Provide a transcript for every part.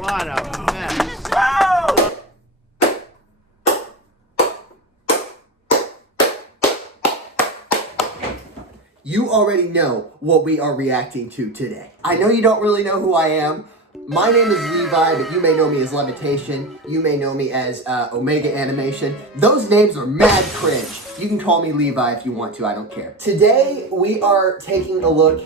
What a mess. You already know what we are reacting to today. I know you don't really know who I am. My name is Levi, but you may know me as Levitation. You may know me as Omega Animation. Those names are mad cringe. You can call me Levi if you want to, I don't care. Today, we are taking a look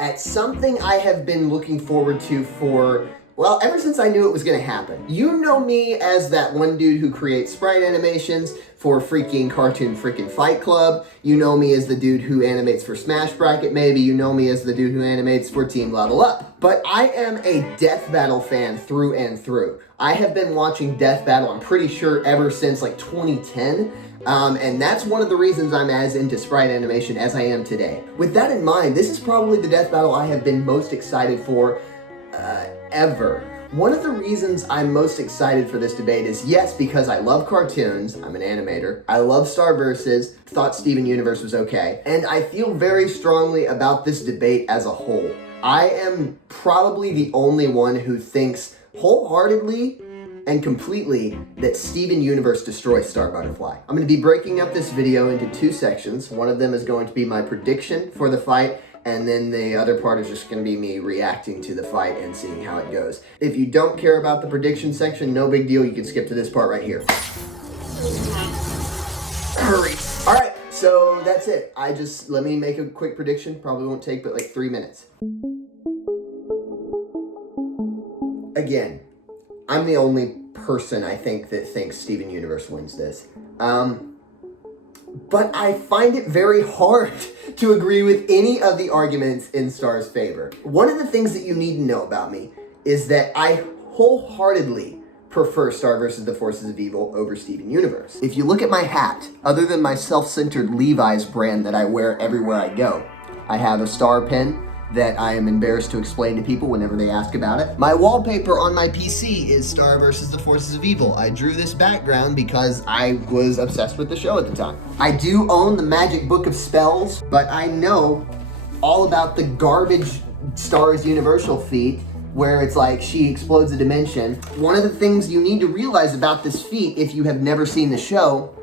at something I have been looking forward to for, well, ever since I knew it was gonna happen. You know me as that one dude who creates sprite animations for freaking Cartoon Freaking Fight Club. You know me as the dude who animates for Smash Bracket, maybe. You know me as the dude who animates for Team Level Up. But I am a Death Battle fan through and through. I have been watching Death Battle, I'm pretty sure, ever since like 2010. And that's one of the reasons I'm as into sprite animation as I am today. With that in mind, this is probably the Death Battle I have been most excited for ever. One of the reasons I'm most excited for this debate is, yes, because I love cartoons, I'm an animator, I love Star Versus, thought Steven Universe was okay, and I feel very strongly about this debate as a whole. I am probably the only one who thinks wholeheartedly and completely that Steven Universe destroys Star Butterfly. I'm going to be breaking up this video into two sections. One of them is going to be my prediction for the fight, and then the other part is just going to be me reacting to the fight and seeing how it goes. If you don't care about the prediction section, no big deal. You can skip to this part right here. Hurry. All right, so that's it. Let me make a quick prediction. Probably won't take but like 3 minutes. Again, I'm the only person I think that thinks Steven Universe wins this. But I find it very hard to agree with any of the arguments in Star's favor. One of the things that you need to know about me is that I wholeheartedly prefer Star vs. the Forces of Evil over Steven Universe. If you look at my hat, other than my self-centered Levi's brand that I wear everywhere I go, I have a Star pen that I am embarrassed to explain to people whenever they ask about it. My wallpaper on my PC is Star vs. the Forces of Evil. I drew this background because I was obsessed with the show at the time. I do own the Magic Book of Spells, but I know all about the garbage Star's Universal feat where it's like she explodes a dimension. One of the things you need to realize about this feat, if you have never seen the show,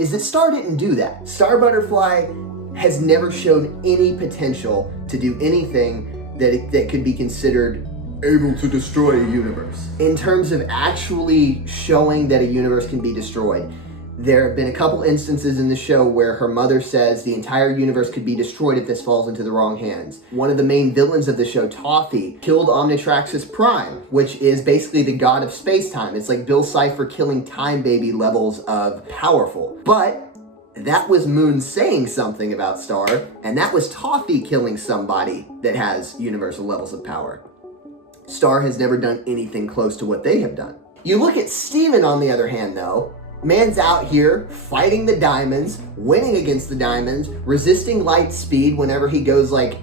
is that Star didn't do that. Star Butterfly has never shown any potential to do anything that could be considered able to destroy a universe. In terms of actually showing that a universe can be destroyed, there have been a couple instances in the show where her mother says the entire universe could be destroyed if this falls into the wrong hands. One of the main villains of the show, Toffee, killed Omnitraxus Prime, which is basically the god of space-time. It's like Bill Cipher killing Time Baby levels of powerful. But that was Moon saying something about Star, and that was Toffee killing somebody that has universal levels of power. Star has never done anything close to what they have done. You look at Steven, on the other hand, though. Man's out here fighting the diamonds, winning against the diamonds, resisting light speed whenever he goes like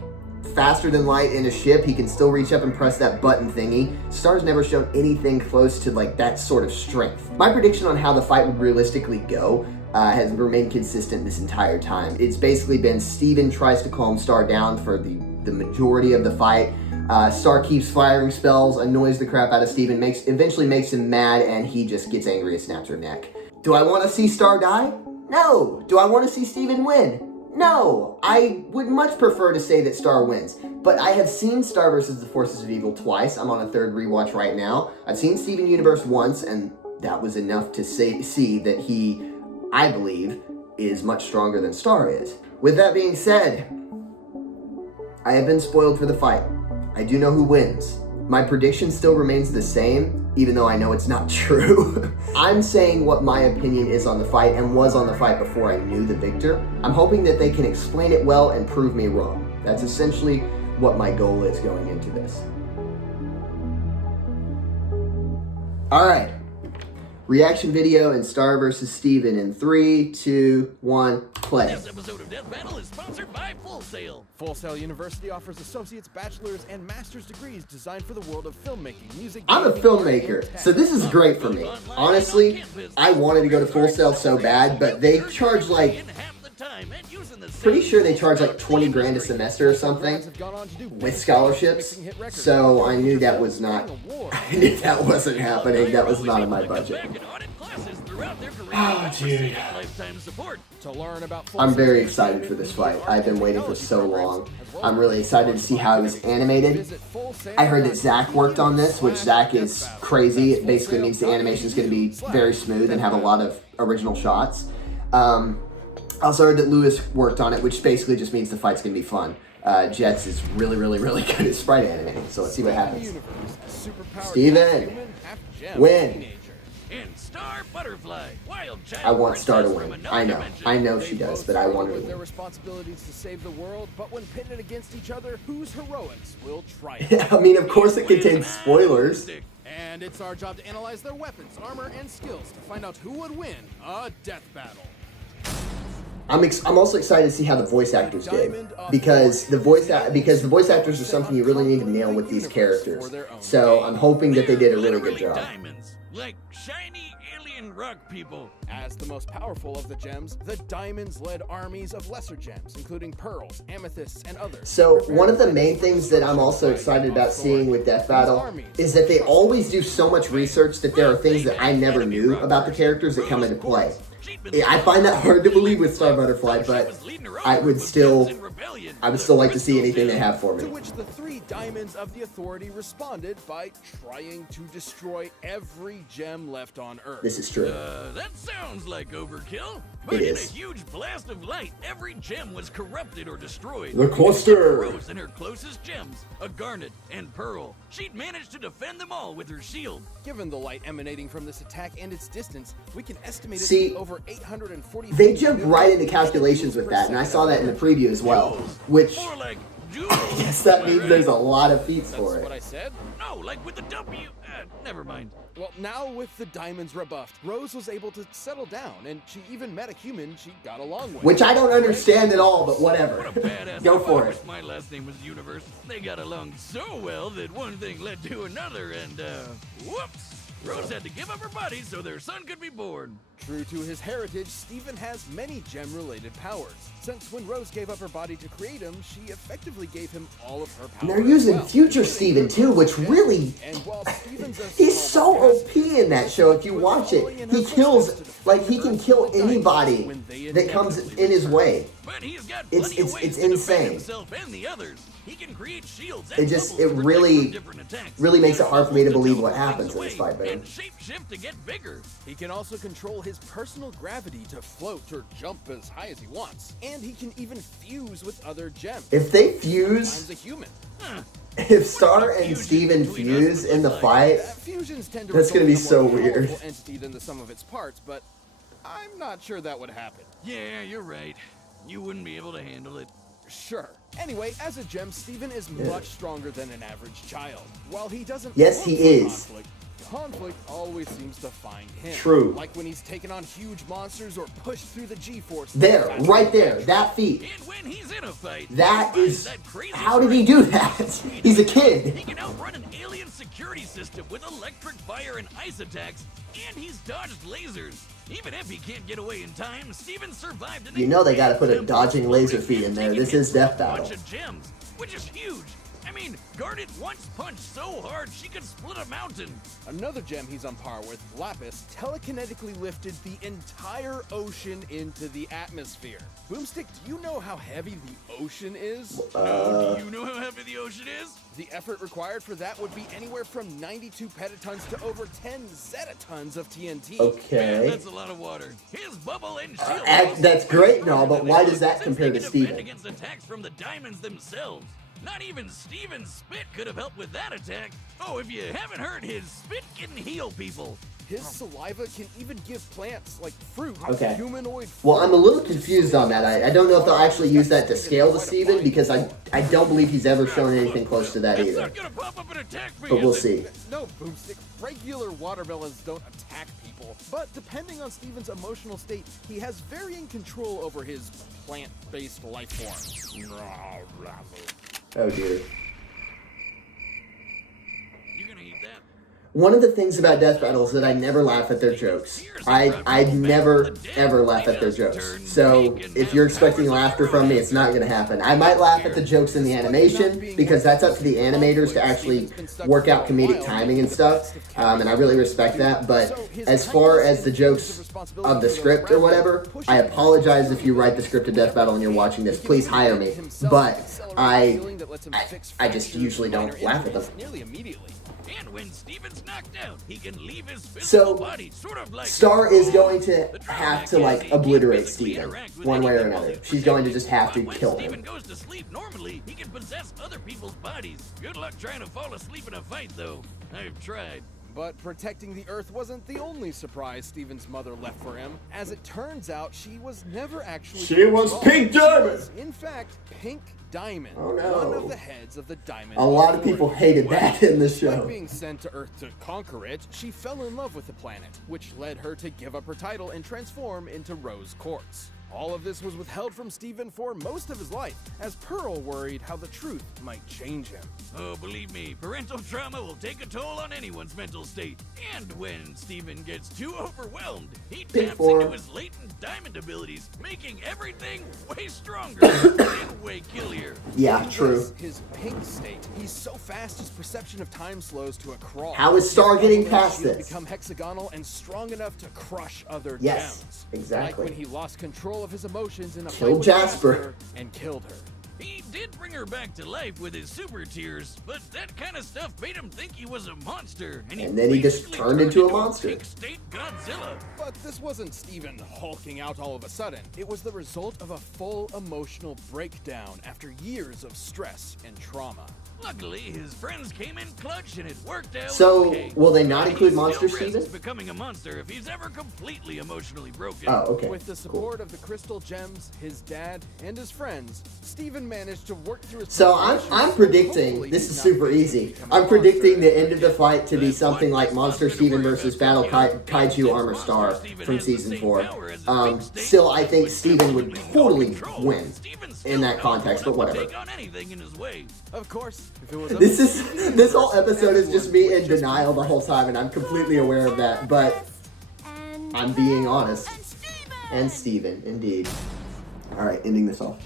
faster than light in a ship. He can still reach up and press that button thingy. Star's never shown anything close to like that sort of strength. My prediction on how the fight would realistically go has remained consistent this entire time. It's basically been Steven tries to calm Star down for the majority of the fight. Star keeps firing spells, annoys the crap out of Steven, eventually makes him mad, and he just gets angry and snaps her neck. Do I want to see Star die? No. Do I want to see Steven win? No. I would much prefer to say that Star wins. But I have seen Star vs. the Forces of Evil twice. I'm on a third rewatch right now. I've seen Steven Universe once, and that was enough to see that he, I believe, is much stronger than Star is. With that being said, I have been spoiled for the fight. I do know who wins. My prediction still remains the same, even though I know it's not true. I'm saying what my opinion is on the fight and was on the fight before I knew the victor. I'm hoping that they can explain it well and prove me wrong. That's essentially what my goal is going into this. All right. Reaction video in Star vs. Steven in 3, 2, 1, play. This episode of Death Battle is sponsored by Full Sail. Full Sail University offers associate's, bachelor's, and master's degrees designed for the world of filmmaking, music. I'm a filmmaker, so this is great for me. Honestly, I wanted to go to Full Sail so bad, but they charge like time and using the Pretty same sure they charge tools like 20 grand a semester or something with scholarships. So I knew that was not. I knew that wasn't happening. That was not in my budget. Oh, dude. I'm very excited for this fight. I've been waiting for so long. I'm really excited to see how it was animated. I heard that Zach worked on this, which Zach is crazy. It basically means the animation is going to be very smooth and have a lot of original shots. Also heard that Lewis worked on it, which basically just means the fight's going to be fun. Jets is really, really, really good at sprite animating, so let's see what happens. Steven, win. And Star Butterfly, wild child I want Star to princess win. from another I know dimension. she does, but I want her to their win. responsibilities to save the world, but when pitted against each other, whose heroics will triumph? I mean, of course it contains spoilers. And it's our job to analyze their weapons, armor, and skills to find out who would win a death battle. I'm also excited to see how the voice actors did, because the voice actors are something you really need to nail with these characters. So I'm hoping that they did a really good job. Diamonds, like shiny alien rock people. As the most powerful of the gems, the diamonds led armies of lesser gems, including pearls, amethysts, and others. So one of the main things that I'm also excited about seeing with Death Battle is that they always do so much research that there are things that I never knew about the characters that come into play. I find that hard to believe with Star Butterfly, but I would still like to see anything they have for To me. which the three diamonds of the Authority responded by trying to destroy every gem left on Earth. This is true. That sounds like overkill. But It in is. a huge blast of light, every gem was corrupted or destroyed. The cluster. Rose and her closest gems, a garnet and pearl. She'd managed to defend them all with her shield. Given the light emanating from this attack and its distance, we can estimate it See, to be over 840. They jumped right into calculations with that, and I saw that in the preview as well, which More like I guess that means there's a lot of feats for What I it. said? No, like with the W. Never mind. Well, now with the diamonds rebuffed, Rose was able to settle down, and she even met a human she got along with. Which I don't understand at all, but whatever. Badass. Go for I it. wish my last name was Universe. They got along so well that one thing led to another, and whoops! Rose had to give up her body so their son could be born. True to his heritage, Stephen has many gem-related powers. Since when Rose gave up her body to create him, she effectively gave him all of her powers. And they're using as well, future including Steven her too, which gem. really... And while Stephen's a He's small so cast, OP in that show, if you watch it. He kills, like, he can kill anybody that comes in his way. But he's got It's- plenty of it's- ways it's to defend insane. himself and the others. He can create shields and It just- bubbles it to protect really- from different attacks. really makes it hard for me to believe what To happens in teleport this things fight, away man. And shapeshift to get bigger. He can also control his personal gravity to float or jump as high as he wants. And he can even fuse with other gems. If they Sometimes fuse, a human. if Star and Steven fuse in the fight, Fusions tend to That's gonna be result in a so more weird. powerful entity than the sum of its parts, but I'm not sure that would happen. Yeah, you're right. You wouldn't be able to handle it. Sure. Anyway, as a gem, Steven is much stronger than an average child. While he doesn't Yes, look he for is. conflict always seems to find him. True. Like when he's taken on huge monsters or pushed through the G-force. there, right there, that feat. And when he's in a fight, That he finds is... that crazy How did he do that? He's a kid. He can outrun an alien security system with electric fire and ice attacks, and he's dodged lasers. Even if he can't get away in time, Steven survived an You know they gotta put a temple dodging laser exploding feat in and there. taking This hits is Death from a bunch Battle. of gems, which is huge. I mean, Garnet once punched so hard she could split a mountain. Another gem he's on par with, Lapis, telekinetically lifted the entire ocean into the atmosphere. Boomstick, do you know how heavy the ocean is? No, do you know how heavy the ocean is? The effort required for that would be anywhere from 92 petatons to over 10 zetatons of TNT. Man, Okay. that's a lot of water. His bubble and shield. That's great and all, but why does that Since compare they to can defend Steven? against attacks from the diamonds themselves. Not even Steven's spit could have helped with that attack. Oh, if you haven't heard, his spit can heal people. His saliva can even give plants, like fruit, Okay. humanoid Well, I'm a little confused on that. I don't know if they'll actually use that to scale to Steven, because I don't believe he's ever shown anything close to that It's either. not gonna pop up and attack me. But we'll is it? see. No, Boomstick, regular watermelons don't attack people. But depending on Steven's emotional state, he has varying control over his plant-based life form. Oh dear. You gonna eat that? One of the things about death battles is that I never laugh at their jokes. I'd never, ever laugh at their jokes. So if you're expecting laughter from me, it's not going to happen. I might laugh at the jokes in the animation because that's up to the animators to actually work out comedic timing and stuff. And I really respect that. But as far as the jokes of the script or whatever, I apologize if you write the script of Death Battle and you're watching this. Please hire me. But I just usually don't laugh at them. And when Steven's knocked out, he can leave his So, body, sort of like Star is going to have to, like, obliterate Steven, one way or another. She's going to just have to kill him. Steven goes to sleep normally, he can possess other people's bodies. Good luck trying to fall asleep in a fight, though. I've tried. But protecting the Earth wasn't the only surprise Steven's mother left for him. As it turns out, she was never actually... She was Pink Diamond! She was, in fact, Pink Diamond. Oh, no. One of the heads of the Diamond. A lot of people hated that in the Despite show. being sent to Earth to conquer it, she fell in love with the planet, which led her to give up her title and transform into Rose Quartz. All of this was withheld from Steven for most of his life, as Pearl worried how the truth might change him. Oh, believe me, parental trauma will take a toll on anyone's mental state. And when Steven gets too overwhelmed, he taps into his latent diamond abilities, making everything way stronger and way killier. Yeah, true. His pink state. He's so fast his perception of time slows to a crawl. How is Star getting past He'll this? become hexagonal and strong enough to crush other Yes, gems. exactly. Like when he lost control of his emotions in a Killed fight with Jasper. and killed her. He did bring her back to life with his super tears, but that kind of stuff made him think he was a monster. And then he just basically turned into a monster. Pink State Godzilla. But this wasn't Steven hulking out all of a sudden. It was the result of a full emotional breakdown after years of stress and trauma. Luckily, his friends came in clutch and it worked out. So, okay. will they not include He Monster still risks Steven? becoming a monster if he's ever completely emotionally broken. Oh, okay. With the support of the crystal gems, his dad, and his friends, Steven managed to work through his So I'm predicting, this is super easy, I'm predicting the end of the fight to be something like Monster Steven versus Battle Kaiju Armor Star from Season 4. Still, I think Steven would totally win in that context, but whatever. Of course, if it was This whole episode is just me in denial the whole time, and I'm completely aware of that, but I'm being honest. And Steven, indeed. Alright, ending this off.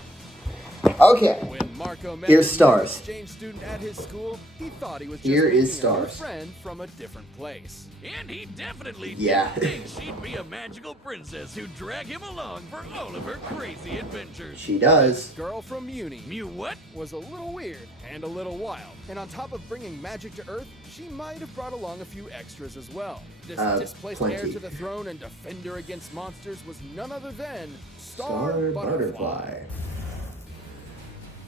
Okay. When Marco met Here's the Stars. exchange student at his school, he thought he was just Here is meeting a new Stars. friend from a different place. And he definitely Yeah. didn't think she'd be a magical princess who'd drag him along for all of her crazy adventures. She does. Girl from Muni Mew what? was a little weird and a little wild. And on top of bringing magic to Earth, she might have brought along a few extras as well. This displaced heir plenty. to the throne and defender against monsters was none other than Star Butterfly.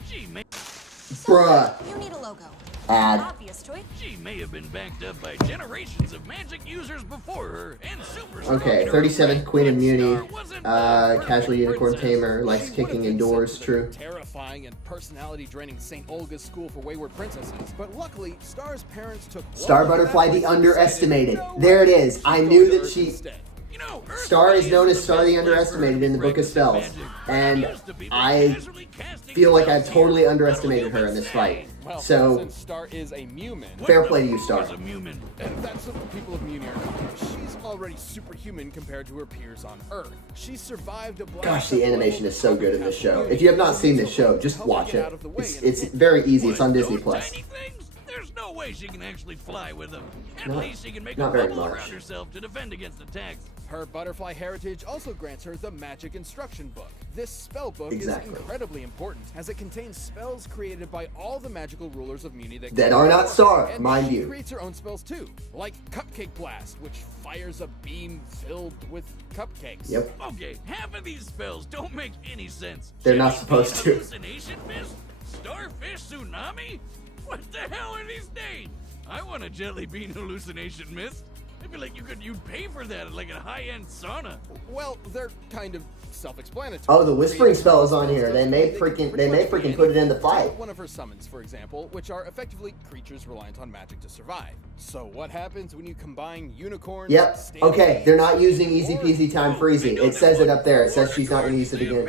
She may, Bruh. You need a logo. Add. Obvious choice. she may have been backed up by generations of magic users before her and super strong Okay, in her 37, right, Queen of but Muni, Star wasn't the perfect casual unicorn princess. tamer, likes She would kicking have been indoors, sent to true. the terrifying and personality-draining St. Olga's School for Wayward Princesses, but luckily, Star's parents took Star one look at Butterfly, that the place and underestimated. decided, "No There it way, is. she's I going knew to that Earth she... instead." You know, Earth Star is really known as the Star best the place for her Underestimated to in the Book of practice her Spells, magic. and Used to be I casually casting feel like I've spells totally here. underestimated What do her in you this say? fight. Well, So, since Star is a Mumin, fair play to you, Star. Is a Mumin. and that's what the people of Muni are calling her. She's already superhuman compared to her peers on Earth. She survived a blast. Gosh, the of animation global is so good in this show. community. If you have not seen this show, just Helping watch get it. out of the way It's and- very easy. It's on What, Disney those Plus. tiny things? There's no way she can actually fly with them. At Not- least she can make not a very bubble much. around herself to defend against attacks. Her butterfly heritage also grants her the Magic Instruction Book. This spell book Exactly. is incredibly important, as it contains spells created by all the magical rulers of Muni that That came are not before. Star, And mind she you. creates her own spells too, like Cupcake Blast, which fires a beam filled with cupcakes. Yep. Okay, half of these spells don't make any sense. They're not Jelly supposed bean to. Hallucination mist? Starfish tsunami? What the hell are these names? I want a jelly bean hallucination mist. I feel like you'd pay for that at like a high-end sauna. Well, they're kind of self-explanatory. Oh, the whispering spell is on here. They may can freaking pretty much put be it in the Take fight. one of her summons, for example, which are effectively creatures reliant on magic to survive. So what happens when you combine unicorns? Yep. standing Okay, they're not using easy or- peasy time freezy. It says it up there. It says she's not going to use it again.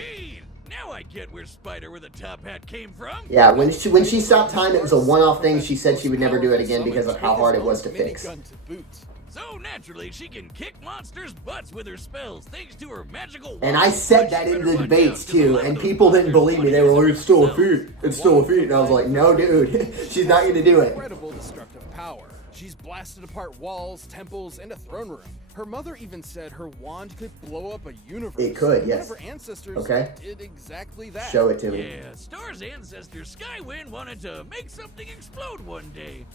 Now I get where Spider with a top hat came from. Yeah, when she stopped time, it was a one-off thing. She said she would never do it again because of how hard it was to fix. So naturally, she can kick monsters' butts with her spells thanks to her magical. And I said that in the debates too, and people didn't believe me. They were like, "It's still a feat. It's still a feat." And I was like, "No, dude, she's not going to do it." Incredible destructive power. She's blasted apart walls, temples, and a throne room. Her mother even said her wand could blow up a universe. It could, yes. One of her ancestors did exactly that. Show it to me. Yeah, Star's ancestor Skywind wanted to make something explode one day.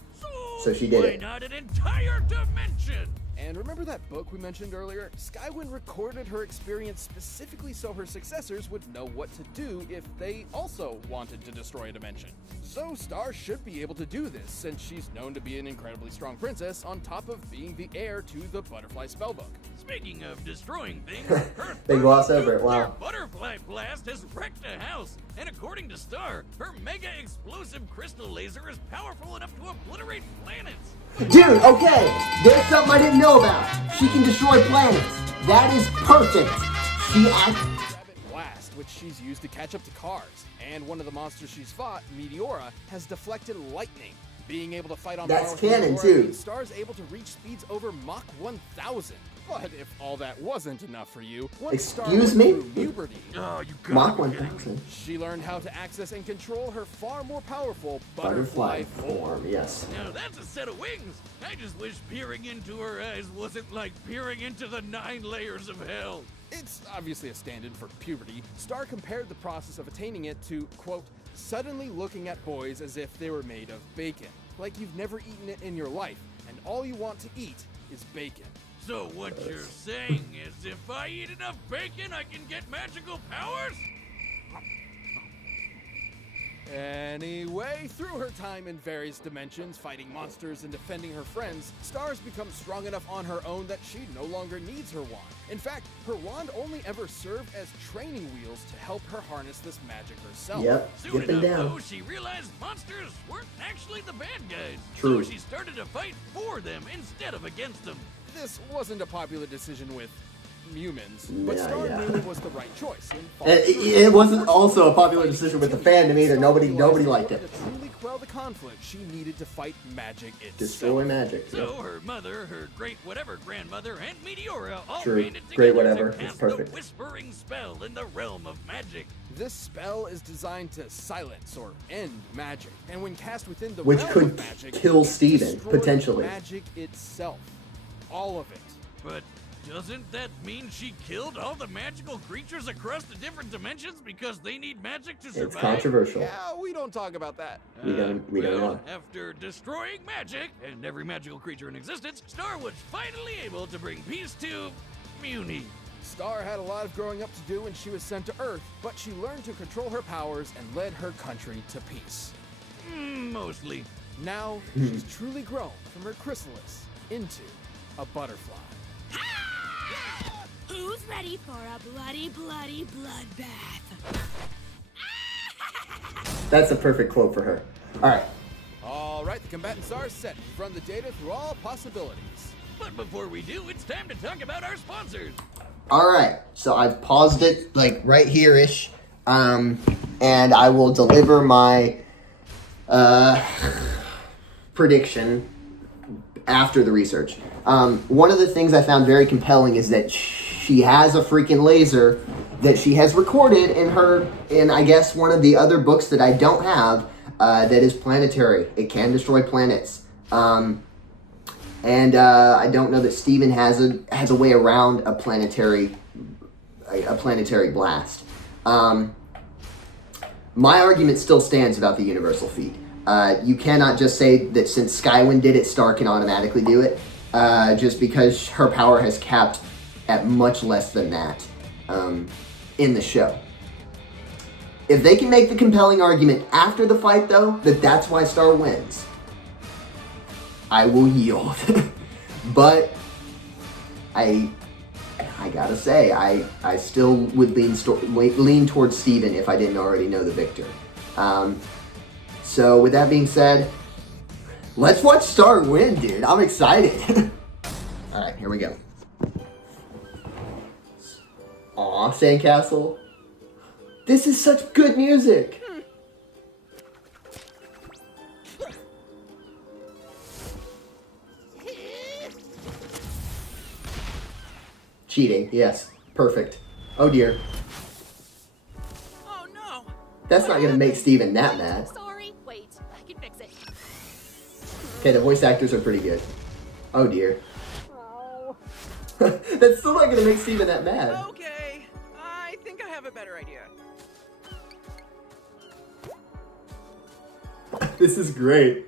So she did why it. not an entire dimension? And remember that book we mentioned earlier? Skywind recorded her experience specifically so her successors would know what to do if they also wanted to destroy a dimension. So Star should be able to do this, since she's known to be an incredibly strong princess on top of being the heir to the Butterfly Spellbook. Speaking of destroying things, her They gloss over it, wow. Butterfly Blast has wrecked a house, and according to Star, her mega explosive crystal laser is powerful enough to obliterate planets. Dude, okay, there's something I didn't know about. She can destroy planets. That is perfect. Rabbit Blast, which she's used to catch up to cars. And one of the monsters she's fought, Meteora, has deflected lightning. Being able to fight on That's powerful canon, Meteora too. means Star's able to reach speeds over Mach 1000. But if all that wasn't enough for you, once Star Excuse went me? through puberty, Oh, you Mach gotta be kidding me. 1000. she learned how to access and control her far more powerful Butterfly form, yes. Now that's a set of wings. I just wish peering into her eyes wasn't like peering into the 9 layers of hell. It's obviously a stand-in for puberty. Star compared the process of attaining it to, quote, suddenly looking at boys as if they were made of bacon. Like you've never eaten it in your life, and all you want to eat is bacon. So what you're saying is if I eat enough bacon, I can get magical powers? Anyway, through her time in various dimensions, fighting monsters and defending her friends, Star's become strong enough on her own that she no longer needs her wand. In fact, her wand only ever served as training wheels to help her harness this magic herself. Yep, Soon dipping enough, down. though, she realized monsters weren't actually the bad guys. True. So she started to fight for them instead of against them. This wasn't a popular decision with humans, but Yeah, Star yeah. knew it was the right choice. And And it wasn't also a popular decision with the fandom either. Nobody liked it. To truly quell the conflict, she needed to fight magic itself. Destroy magic. So her mother, her great whatever grandmother, and Meteora all True. banded Great together whatever. to It's cast perfect. the Whispering Spell in the realm of magic. This spell is designed to silence or end magic, and when cast within the Which realm could of magic, kill it Steven, destroys potentially. Magic itself, all of it. But doesn't that mean she killed all the magical creatures across the different dimensions because they need magic to survive? It's controversial. Yeah, we don't talk about that. We don't know. After destroying magic and every magical creature in existence, Star was finally able to bring peace to Muni. Star had a lot of growing up to do when she was sent to Earth, but she learned to control her powers and led her country to peace. Mostly. Now, she's truly grown from her chrysalis into a butterfly. Who's ready for a bloody, bloody bloodbath? That's a perfect quote for her. All right. All right, the combatants are set. We've run the data through all possibilities. But before we do, it's time to talk about our sponsors. All right. So I've paused it like right here-ish, and I will deliver my prediction after the research. One of the things I found very compelling is that she has a freaking laser that she has recorded in I guess one of the other books that I don't have, that is planetary. It can destroy planets. And I don't know that Steven has a way around a planetary blast. My argument still stands about the universal feat. You cannot just say that since Skywind did it, Star can automatically do it, just because her power has capped at much less than that in the show. If they can make the compelling argument after the fight, though, that that's why Star wins, I will yield. But I gotta say, I still would lean towards Steven if I didn't already know the victor. So with that being said, let's watch Star win, dude. I'm excited. All right, here we go. Aw, Sandcastle. This is such good music. Cheating, yes. Perfect. Oh dear. Oh no! That's not gonna make Steven that mad. Sorry. Wait, I can fix it. Okay, the voice actors are pretty good. Oh dear. Oh. That's still not gonna make Steven that mad. Okay, I think I have a better idea. This is great.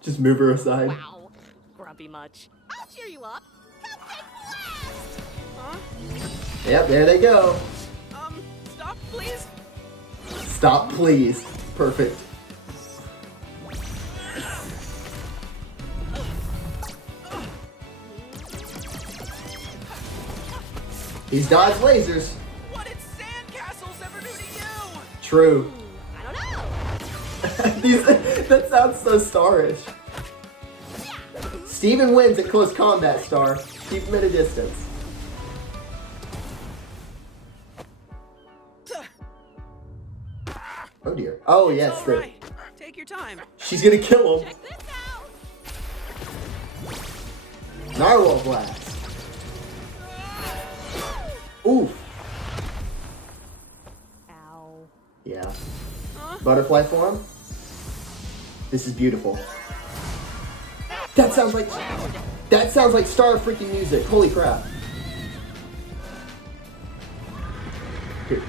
Just move her aside. Wow. Grumpy much. I'll cheer you up. Cupcake blast! Huh? Yep, there they go. Stop, please. Stop, please. Perfect. He's dodged lasers. What did sandcastles ever do to you? True. I don't know. That sounds so starish. Steven wins at close combat, Star. Keep him at a distance. Oh dear. Oh yes. All right. Take your time. She's gonna kill him. Check this out. Narwhal blast. Oof. Ow. Yeah. Butterfly form. This is beautiful. That sounds like Star freaking music. Holy crap. Here.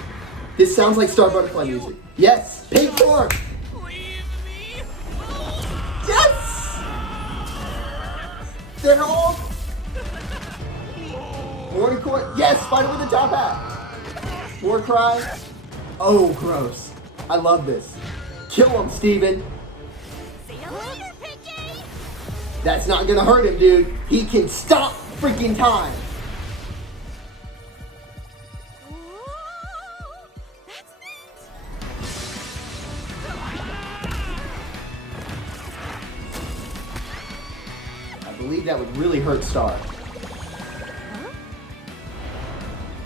This sounds like Star Butterfly music. Yes! Pink form! Leave me. Yes! They're all... Warning court. Yes! Spider with the top hat! War cry. Oh, gross. I love this. Kill him, Steven. See you later, Pinky. That's not gonna hurt him, dude. He can stop freaking time. Whoa! That's neat. I believe that would really hurt Star.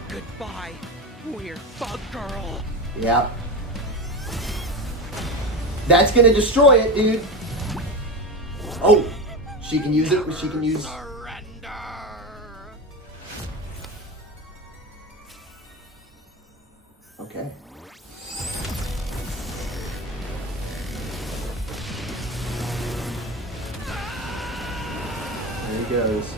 Goodbye, weird bug girl. Yep. That's gonna destroy it, dude. Oh, she can use it. She can use. Surrender. Okay. There he goes.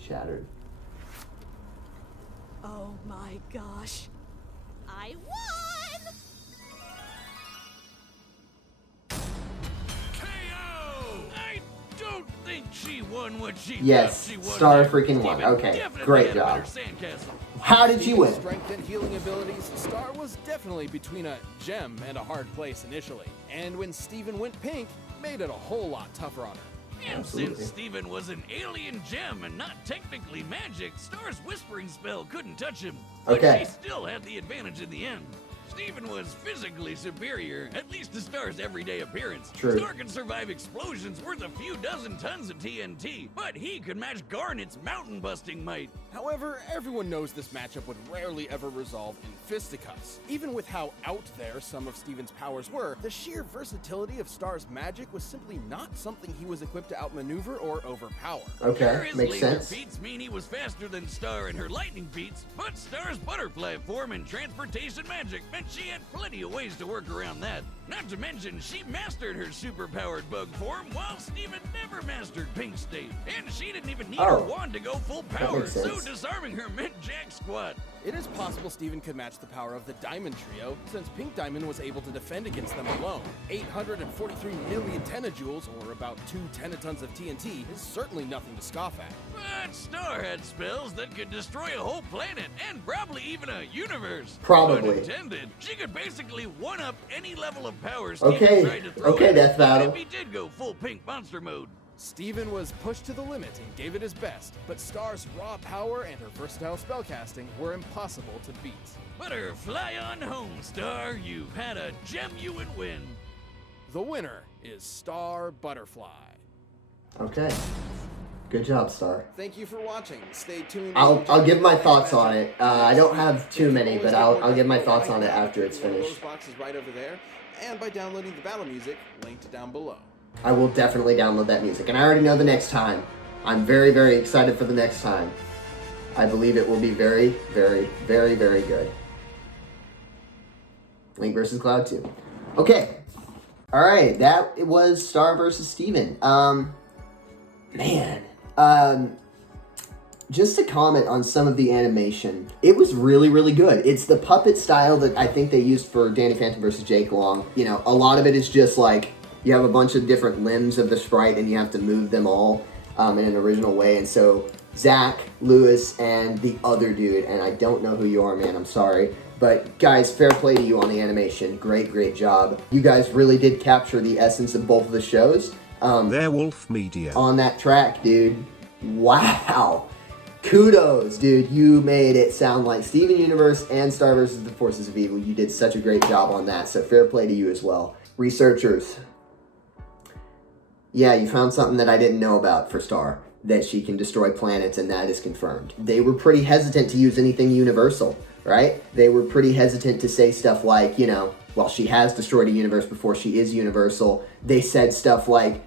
Shattered. Oh my gosh. I won! KO! I don't think she won what she Yes, thought she won. Star freaking won. Steven Okay, definitely great had job. better sandcastle. How did she win? Strength and healing abilities, Star was definitely between a gem and a hard place initially. And when Steven went pink, made it a whole lot tougher on her. And Absolutely. since Steven was an alien gem and not technically magic, Star's whispering spell couldn't touch him. But Okay. she still had the advantage in the end. Steven was physically superior, at least to Star's everyday appearance. True. Star could survive explosions worth a few dozen tons of TNT, but he could match Garnet's mountain-busting might. However, everyone knows this matchup would rarely ever resolve in fisticuffs. Even with how out there some of Steven's powers were, the sheer versatility of Star's magic was simply not something he was equipped to outmaneuver or overpower. Sure, Okay, his makes laser sense. feats mean he was faster than Star in her lightning feats, but Star's butterfly form and transportation magic meant she had plenty of ways to work around that. Not to mention, she mastered her super-powered bug form while Steven never mastered Pink State. And she didn't even need her Oh. wand to go full That power, makes so sense. disarming her meant jack squat. It is possible Steven could match the power of the Diamond Trio, since Pink Diamond was able to defend against them alone. 843 million tenajoules, or about 2 tenatons of TNT, is certainly nothing to scoff at. But Star had spells that could destroy a whole planet, and probably even a universe. Probably. Pun intended. She could basically one-up any level of power Okay. Steven tried to throw Okay, at her, Death Battle. if he did go full pink monster mode. Steven was pushed to the limit and gave it his best, but Star's raw power and her versatile spellcasting were impossible to beat. Better fly on home, Star. You've had a genuine win. The winner is Star Butterfly. Okay. Good job, Star. Thank you for watching. Stay tuned. I'll give my thoughts on it. I don't have too many, but I'll give my thoughts on it after it's finished. Box is right over there, and by downloading the battle music linked down below. I will definitely download that music, and I already know the next time. I'm very, very excited for the next time. I believe it will be very, very, very, very good. Link versus Cloud 2. Okay. All right, that it was Star versus Steven. Man. Just to comment on some of the animation, it was really, really good. It's the puppet style that I think they used for Danny Phantom versus Jake Long. You know, a lot of it is just like, you have a bunch of different limbs of the sprite and you have to move them all in an original way. And so Zach, Lewis, and the other dude, and I don't know who you are, man, I'm sorry. But guys, fair play to you on the animation. Great, great job. You guys really did capture the essence of both of the shows. They're Wolf Media. On that track, dude. Wow. Kudos, dude. You made it sound like Steven Universe and Star vs. the Forces of Evil. You did such a great job on that, so fair play to you as well. Researchers. Yeah, you found something that I didn't know about for Star. That she can destroy planets, and that is confirmed. They were pretty hesitant to use anything universal, right? They were pretty hesitant to say stuff like, you know, well, she has destroyed a universe before, she is universal. They said stuff like,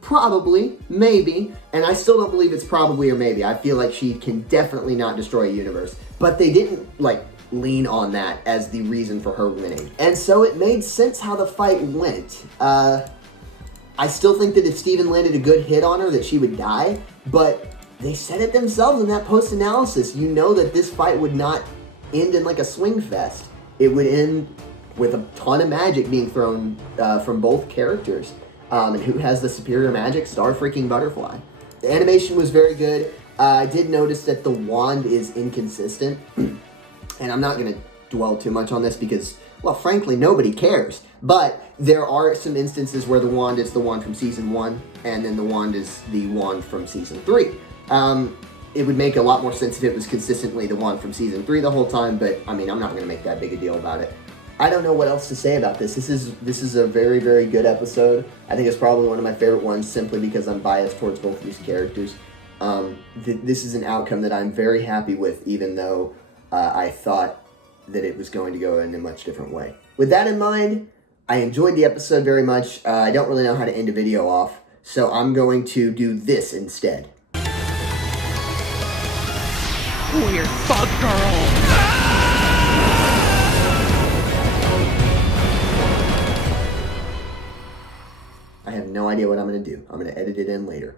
probably, maybe, and I still don't believe it's probably or maybe. I feel like she can definitely not destroy a universe. But they didn't, like, lean on that as the reason for her winning. And so it made sense how the fight went. I still think that if Steven landed a good hit on her, that she would die, but they said it themselves in that post-analysis. You know that this fight would not end in like a swing fest. It would end with a ton of magic being thrown from both characters. And who has the superior magic? Star freaking Butterfly. The animation was very good. I did notice that the wand is inconsistent. And I'm not going to dwell too much on this because, well, frankly, nobody cares. But there are some instances where the wand is the wand from Season 1, and then the wand is the wand from Season 3. It would make a lot more sense if it was consistently the wand from Season 3 the whole time, but, I mean, I'm not going to make that big a deal about it. I don't know what else to say about this. This is a very, very good episode. I think it's probably one of my favorite ones simply because I'm biased towards both of these characters. This is an outcome that I'm very happy with, even though I thought that it was going to go in a much different way. With that in mind, I enjoyed the episode very much. I don't really know how to end a video off, so I'm going to do this instead. Weird bug girl! I have no idea what I'm going to do. I'm going to edit it in later.